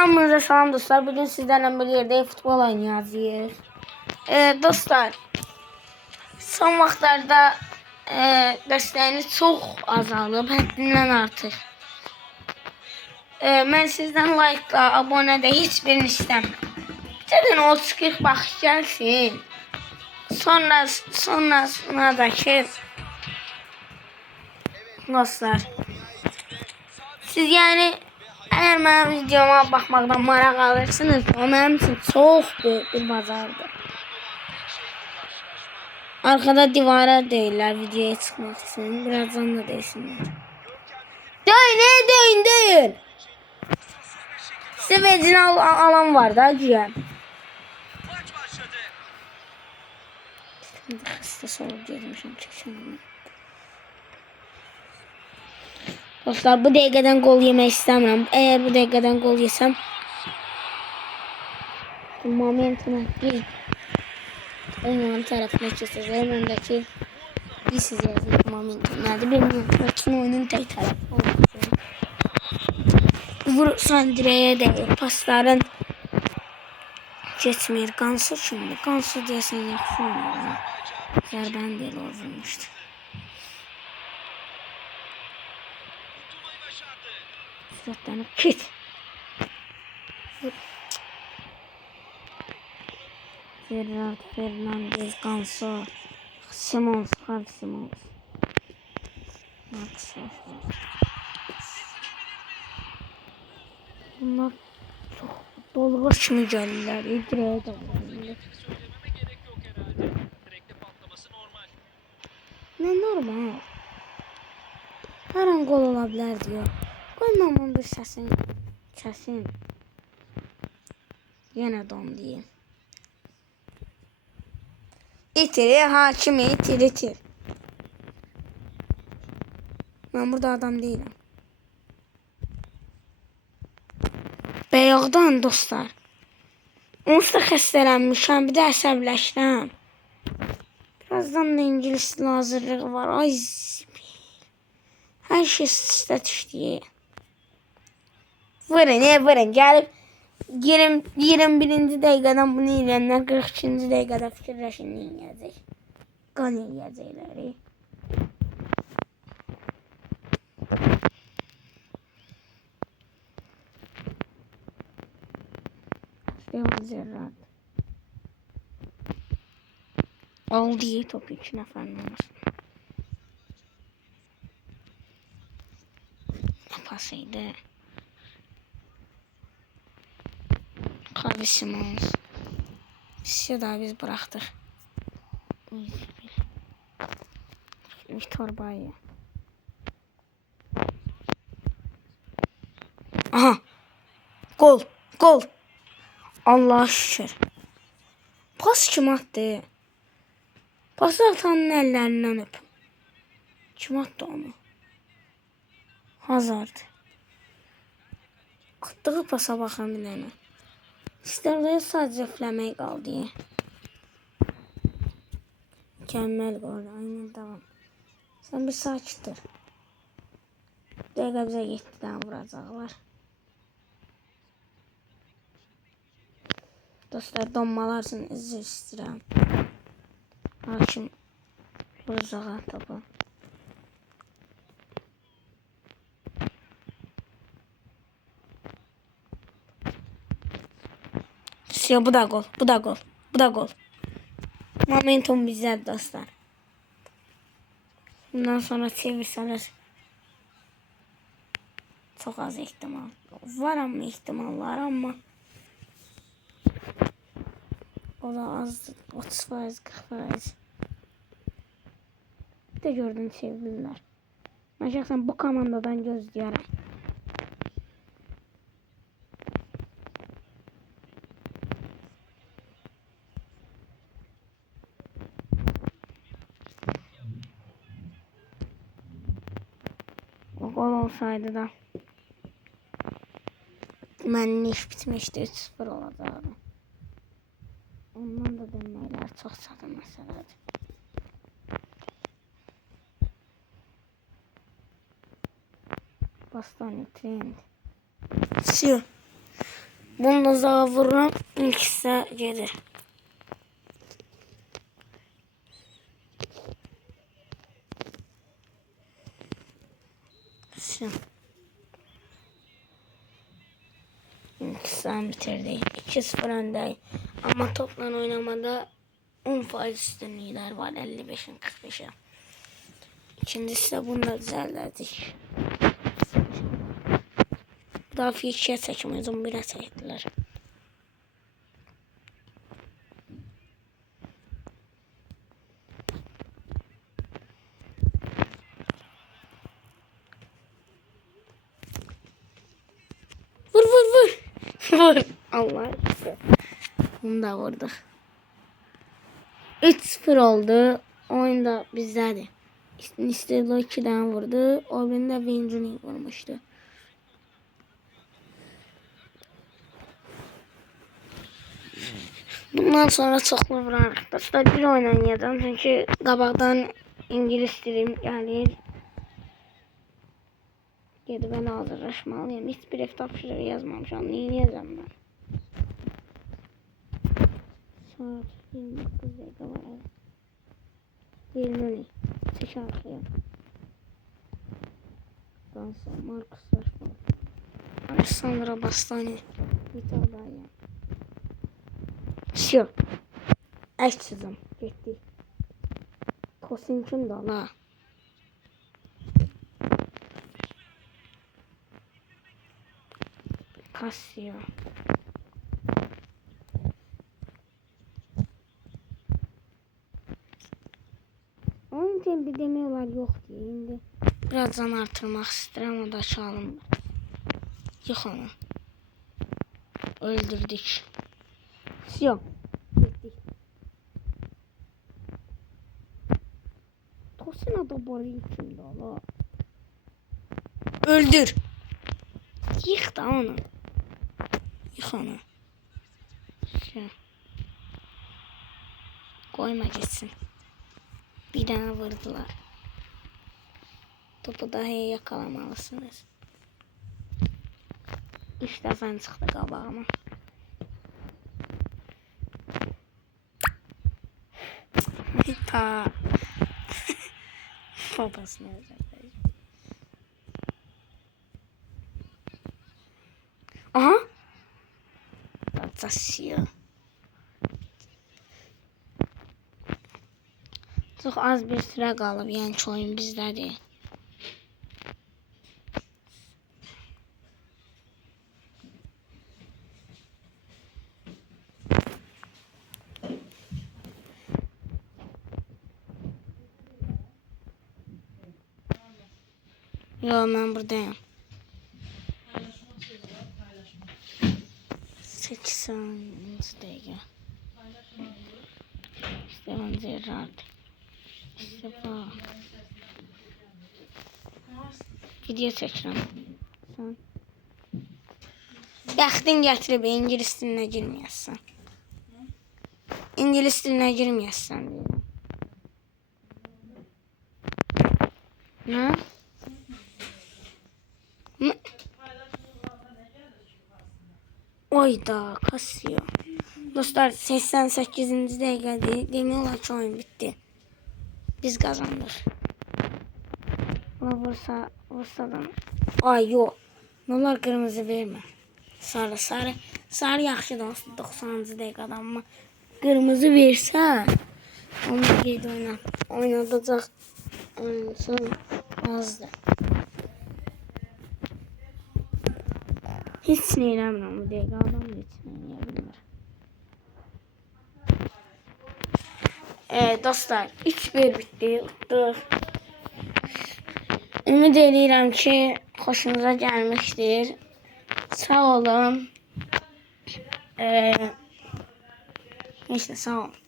Hamınıza salam dostlar. Bugün sizlerle bir yerde futbol oynayacağız. Dostlar, son vaxtlarda dəstəyiniz çox azalıb, həddindən artıq. Mən sizdən like da, abone də heç birini istəmirəm. Bir o çıxıq baxış gəlsin. Sonrasına da ki, dostlar, siz yəni eğer mənim videoma baxmaqdan maraq alırsınız, o mənim üçün çox böyük bir bazardır. Arkada divara deyirlər videoya çıxmaq üçün. Birazdan da deysinlər. Deyin. Sizə vecini alan var da güya. Xəstəsi olub gezmişəm, çəkişəm. Dostlar, bu dəqiqədən gol yemək istəmirəm. Eğer bu dəqiqədən gol yesəm, momentum'a bir onların tərəfinə keçəcək. Məndəki bir siz yazın momentum nədir bilmiyorum. Bütün oyunun tek tərəfi olacaq. Vurursan direğe deyir. Pasların geçmir. Qansu şimdi. Qansu deyəsən yaxşı oynayır. Zərbəni deyil o vurmuşdu. Sürətlərini kit. Gerard Fernandez, Qansu, Simons, Xavi Simons. Bunlar çox dolğaç kimi gəlirlər. Direğe də vururlar. Ne normal. Hər an gol ola bilər diyor. Qoy mən bunun bir səsini kəsim. Yenə donlayayım. İtir hakimi itir. Ben burada adam değilim. Bəyaqdan dostlar. Onsuz da xəstələnmişəm, bir də əsəbləşdim. Birazdan da İngilis hazırlığı var. Ay her şey üstə düşdü. Vurun gəlib 21-ci dəqiqədən bunu eləyənlər 42-ci dəqiqədə fikirləşin nə eləyəcək. Qan eləyəcəkləri. Gerard. Aldığı topu 2 nəfərlə olsun. Pasıydı. Xavi Simons. Daha biz bıraktık. Victor Baye. Aha. Gol. Allah'a şükür. Pas kim attı? Pas atanın ellerinden öp. Kim attı onu? Hazard. Attığı pasa baxan bir dənə. İstərdə sadəcə Fləmək qaldı. Mükəmməl qol. Aynen devam. Sen bir sakittir. Dəqiqə bizə 7 dənə vuracaqlar. Dostlar, donmalar üçün üzr istəyirəm. Hakim vuracağa topu. Bu da gol. Momentum bizde dostlar. Bundan sonra çevirseler çok az ihtimal. Var ama ihtimallar ama o da az 30% 40%. Bir de gördüm çevirdiler. Ben şahsen bu komandadan gözlüyorum. Gol olsaydı da mənim iş bitmişti, 3-0 olacaktı. Ondan da dönməklər çox çətin məsələdir. Bastoni trend. Все. Bunu da zağa vururam. İlk hissə gedir. İlk hissəni bitirdik. 2-0 öndəyik. Amma topla oynamada 10% üstünlüklər var. 55'in 45'e. İkincisi ise bunu da düzəldik. Müdafiə 2'yə çəkməyiz. 11'ə çəkdilər. Vur vur vur. Vur. Allah aşkına. Bunu da vurduk. 3-0 oldu. Oyun da bizdədir. İstediği 2 tane vurdu. O birinde Vinicius'u vurmuştu. Bundan sonra çoxlu vurarıq. Dostlar bir oynayacağım. Çünkü qabaqdan İngiliz dilim gəlir. Gedib ben hazırlaşmalıyım. Hiç bir ev tapşırığı yazmamışam. Neyini yazam ben? Saat 29 dakika var. Değirmeni. Çek arkaya. Dansa. Marcus Rashford. Alessandro Bastani. Vitor Daya. Все. Əks çizim. Getdik. Kosinkin da la. Casio. Onun tempi demiyorlar yok diye. Şimdi birazdan artırmak istedim. O da çalım. Yık onu. Öldürdük. Все. Tosina da boru içinde ala. Öldür. Yık da onu. Yık onu. Şey. Koyma gitsin. Bir tane vurdular. Topu daha iyi yakalamalısınız. 3 dəfə çıxdı qabağıma. Ta. Babasını özlədir. Aha. Zasıyor. Çox az bir süre qalıb, yəni ki oyun bizdədir. Yo, mən buradayım. 80. dəqiqə. Steven Gerrard. İşte bu. Video çəkirəm. Sən. Bəxtin gətirib İngilis dilinə girməyəsən. İngilis dilinə girməyəsən. Nə? Oyda kasıyor. Dostlar 88. dəqiqədir. Demiyorlar ki oyun bitti. Biz kazandık. Buna vursadan. Ay yok. Nolar kırmızı vermə. Sarı yaxşı da 90. dəqiqədə amma kırmızı versə onu qeyd oynadacaq oyuncu azdır. Hiç ne eləmirəm bu dəqiqə adam heç nə eləyə bilmir. Dostlar 3-1 bitti. Ümid edirəm ki xoşunuza gəlmişdir. Sağ olun. Neyse sağ olun.